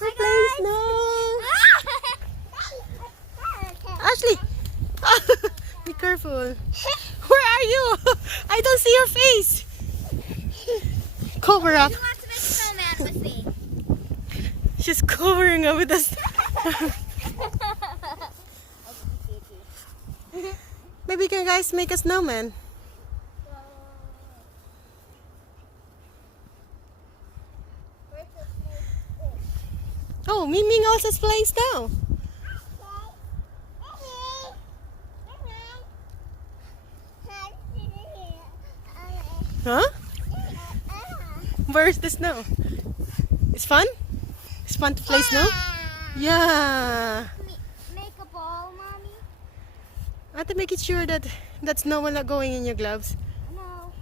We're playing snow. Ashley, be careful. Where are you? I don't see your face. Cover up. Who wants to make a snowman with me? She's covering up with us. Maybe you can guys make a snowman. Oh, Ming also is playing snow. Huh? Where's the snow? It's fun? It's fun to play snow? Yeah. Make a ball, Mommy? I have to make it sure that that snow will not going in your gloves. No.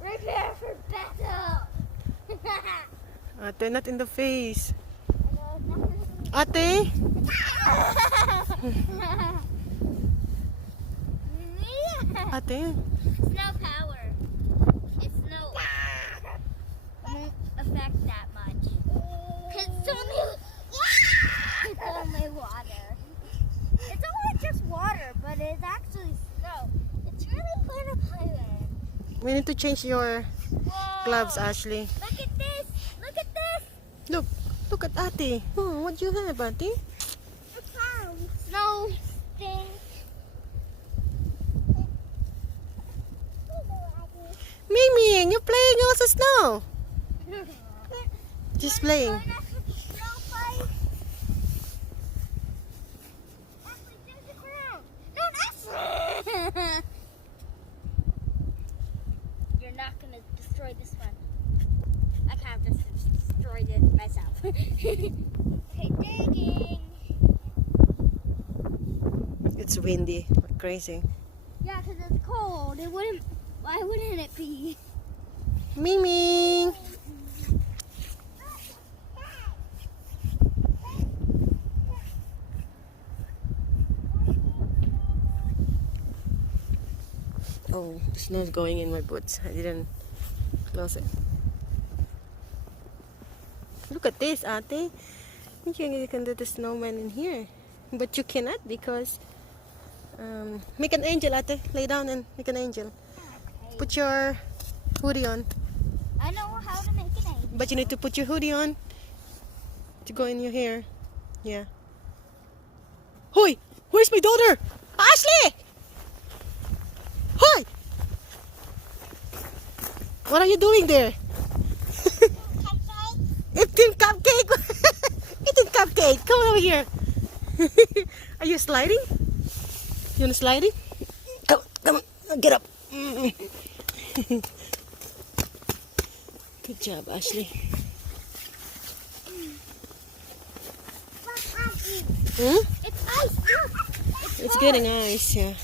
Prepare for battle! Ate, not in the face. Ate? Ate? Snow power. It's snow. Won't affect that much. It's only water. It's only just water, but it's actually snow. It's really fun to play with. We need to change your Whoa. gloves, Ashley. Look at this! Look at this! Look at Ate. Oh, what do you have, Ate? A clown. Snow thing. Ming, you're playing also snow. Just playing. You're not gonna destroy this one. I kind of just destroyed it myself. Okay, digging. It's windy. Crazy. Yeah, because it's cold. It wouldn't. Why wouldn't it be? Ming. Oh, the snow's going in my boots. I didn't close it. Look at this, Ate. You can do the snowman in here. But you cannot because... make an angel, Ate. Lay down and make an angel. Okay. Put your hoodie on. I know how to make an egg. But you need to put your hoodie on to go in your hair. Yeah. Hoy! Where's my daughter? Ashley! Hoy! What are you doing there? Eating cupcake! Eating cupcake! Come over here. Are you sliding? You want sliding? Come on, get up. Good job, Ashley. Hmm? It's ice. Look. It's getting ice, yeah.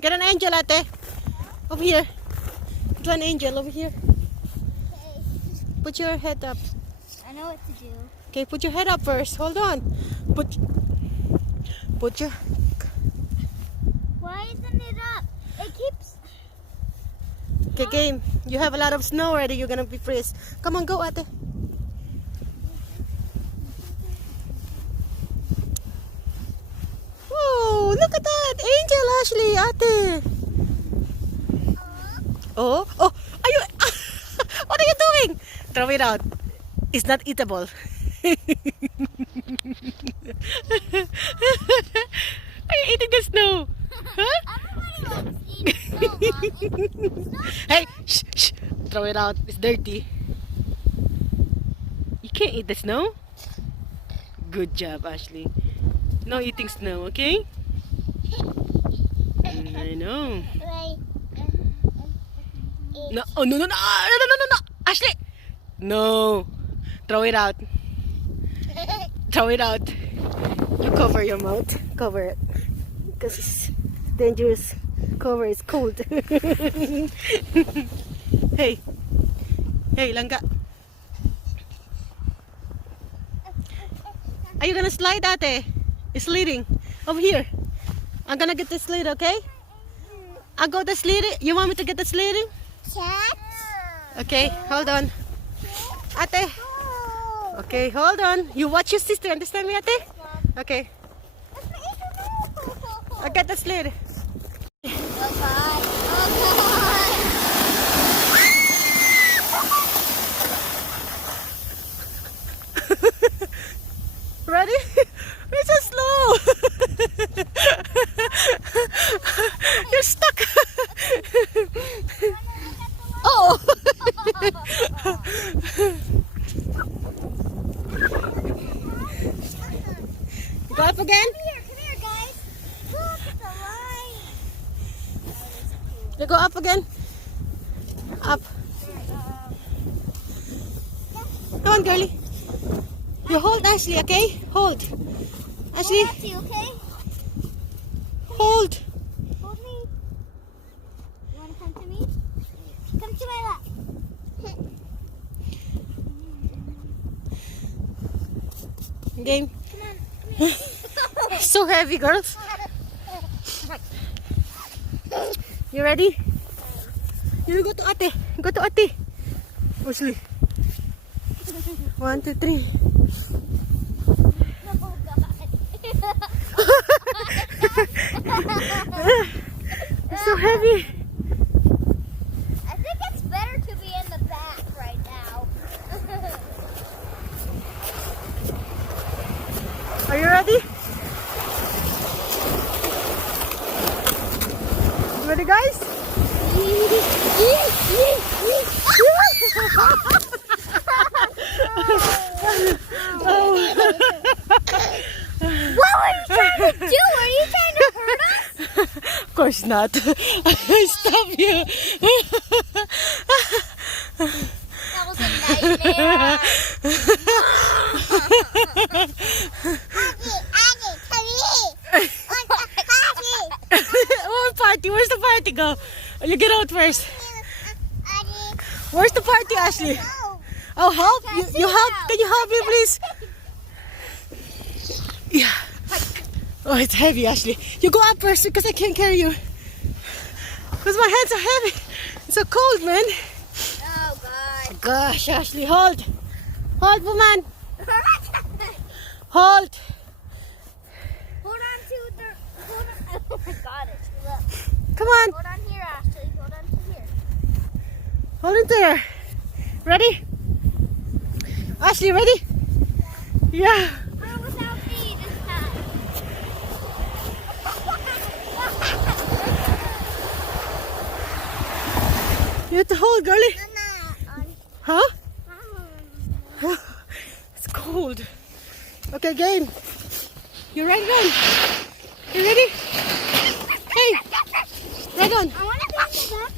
Get an angel, Ate. Over here. Do an angel over here. Okay. Put your head up. I know what to do. Okay, put your head up first. Hold on. Put your... Why isn't it up? It keeps... Okay, game. You have a lot of snow already. You're gonna be freeze. Come on, go, Ate. Whoa, look at that. Angel, Ashley, Ate. Oh, are you... What are you doing? Throw it out. It's not eatable. Are you eating the snow? Huh? Everybody likes eating snow, Mommy. Hey, shh. Throw it out. It's dirty. You can't eat the snow. Good job, Ashley. No eating snow, okay? I know. No, oh, no, no, no, no, Ashley! No. Throw it out. Throw it out. You cover your mouth. Cover it. Because it's dangerous. Cover, it's cold. Hey. Hey, langga. Are you gonna slide, ate? It's sledding. Over here. I'm gonna get the sled, okay? I'll go the sledding. You want me to get the sledding? Okay, hold on. Ate. Okay, hold on. You watch your sister. Understand me, ate? Okay. I'll get the sled. Oh God. Ready? You're so slow. You're stuck. Oh. Go up again. Come here, guys. Look at the line. You go up again. Up. Come on, girlie. You hold Ashley, okay? Hold. Ashley, Okay? hold. Hold me. You want to come to me? Come to my lap. Game. Come on. So heavy, girls. You ready? You go to ate. Go to ate. Ashley. 1, 2, 3. Oh God. It's so heavy. I think it's better to be in the back right now. Are you ready? Ready, guys? What were you trying to do? Were you trying to hurt us? Of course not. Stop you. That was a nightmare. Oh, party. Where's the party go? You get out first. Where's the party, Ashley? Oh, help? You help? Can you help me, please? Yeah. Oh, it's heavy, Ashley. You go up first because I can't carry you. Because my hands are heavy. It's so cold, man. Oh God. Gosh, Ashley, hold. Hold, woman. Hold. Hold on to the. Hold on. Oh my God! Look. Come on. Hold on here, Ashley. Hold on to here. Hold it there. Ready? Ashley, ready? Yeah. Go without me this time. You have to hold, girlie. Huh? It's cold. Okay, game. You ready, run? You ready? Hey, right on. I want to be in the back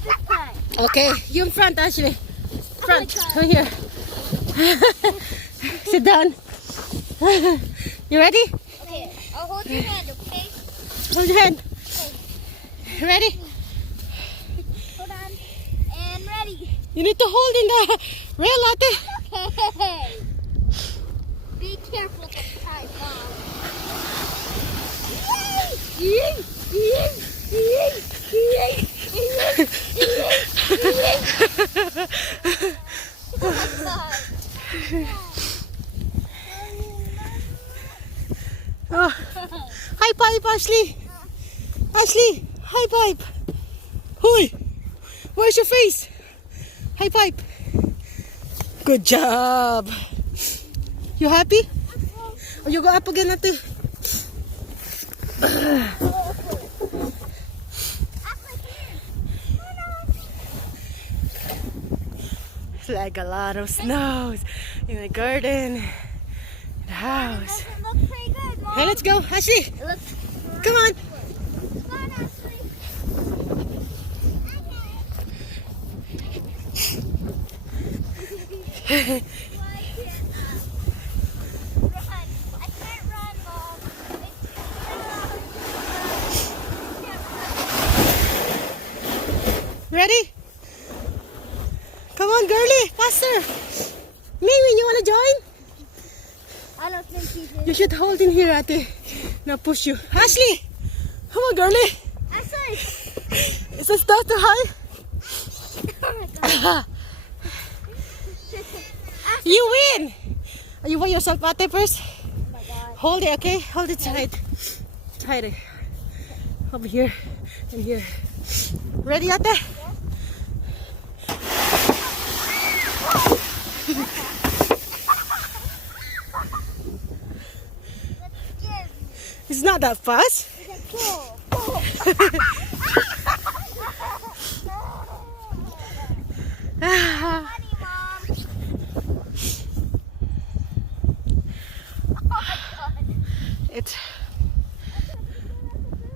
this time. Okay, you in front, Ashley. Front, God. over here. Sit down. You ready? Okay, I'll hold your hand, okay? Hold your hand. Ready? Hold on. And ready. You need to hold in the rail, ate. Okay. Be careful this time, Mom. Yay! Yay! Yay! Yay! Oh my God. Oh. High five, Ashley. Ashley, high five. Hoy, where's your face? High five. Good job. You happy? Oh, you go up again, ate. It's like a lot of snows in the garden, in the house. Doesn't look pretty good, Mom. Hey, let's go, Ashley. It looks Come on. Come on, Ashley. Why can't run? I can't run, Mom. Ready? Come on, girly, faster. Mimi, you wanna join? I don't think he's in. You should hold in here, Ate. Now push you. Ashley, come on, girly. I'm sorry. Is this not too high? Oh my God. You win. You want yourself, Ate, first? Oh my God. Hold it, okay? Hold it tight. Tight. Over here and here. Ready, Ate? It's not that fast.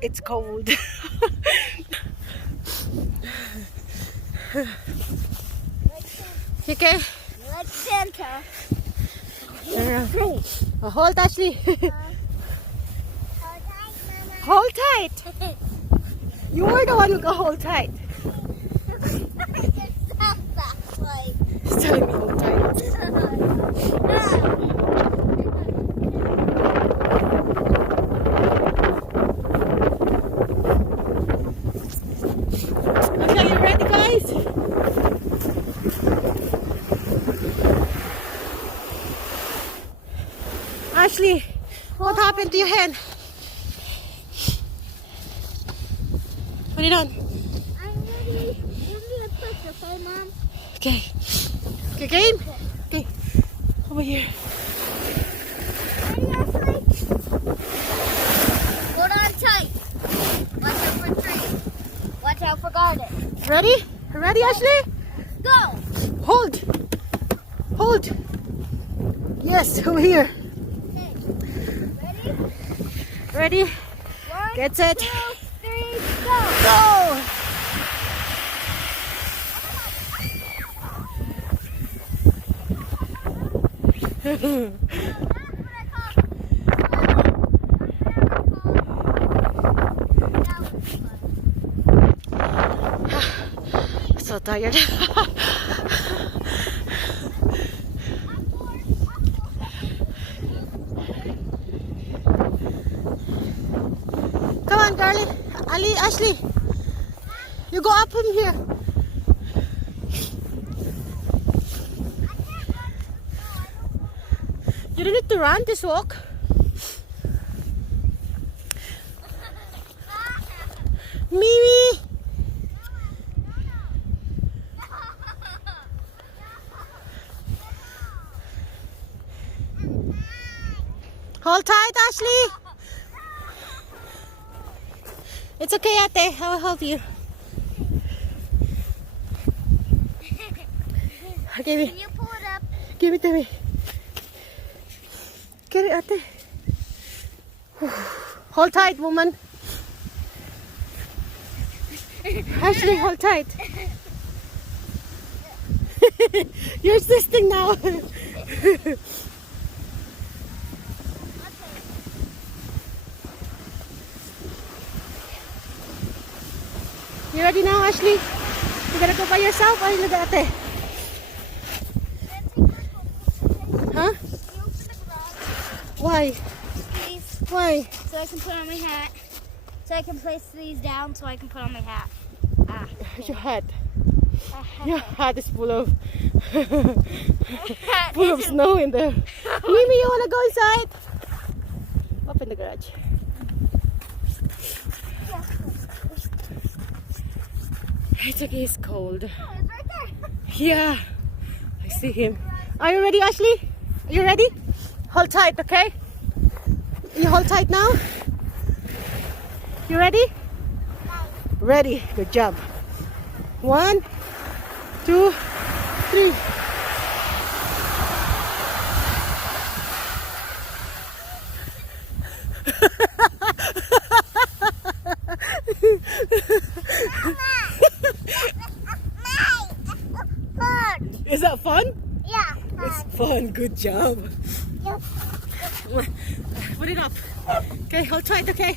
It's cold. Okay? Like Santa. Hold, Ashley. Hold tight. You were the one who got hold tight. It's telling me hold tight. Okay, you ready, guys? Ashley, what happened to your hand? Put it on. I'm ready. Give me a push, okay, Mom? Okay. Okay, game? Okay. Over here. Ready, Ashley? Hold on tight. Watch out for trees. Watch out for garden. Ready? Ready, Ashley? Go! Hold. Hold. Yes, over here. Okay. Ready? Ready? 1, Get set. 2, 3, go! Go! That's what I call that was fun. So tired. Come on, girlie. Ashley. You go up from here. You don't need to run, just walk. Mimi. Hold tight, Ashley. It's okay, Ate. I will help you. Give Can me. you pull it up? Give it to me. Get it, Ate. Hold tight, woman. Ashley, hold tight. You're assisting now. You ready now, Ashley? You gotta go by yourself or you look at Ate? Huh? Can you open the garage, Why? please? Why? So I can put on my hat. So I can place these down so I can put on my hat. Ah. Your hat. Your hat is full of Hat full of isn't- snow in there. Mimi, you wanna go inside? Open the garage. It's okay, it's cold. Oh, it's right there. Yeah, I see him. Are you ready, Ashley? Are you ready? Hold tight, okay? You hold tight now? You ready? Ready. Good job. 1, 2, 3. Is that fun? Yeah. It's fun. Good job. Yep. Put it up. Okay, hold tight, okay?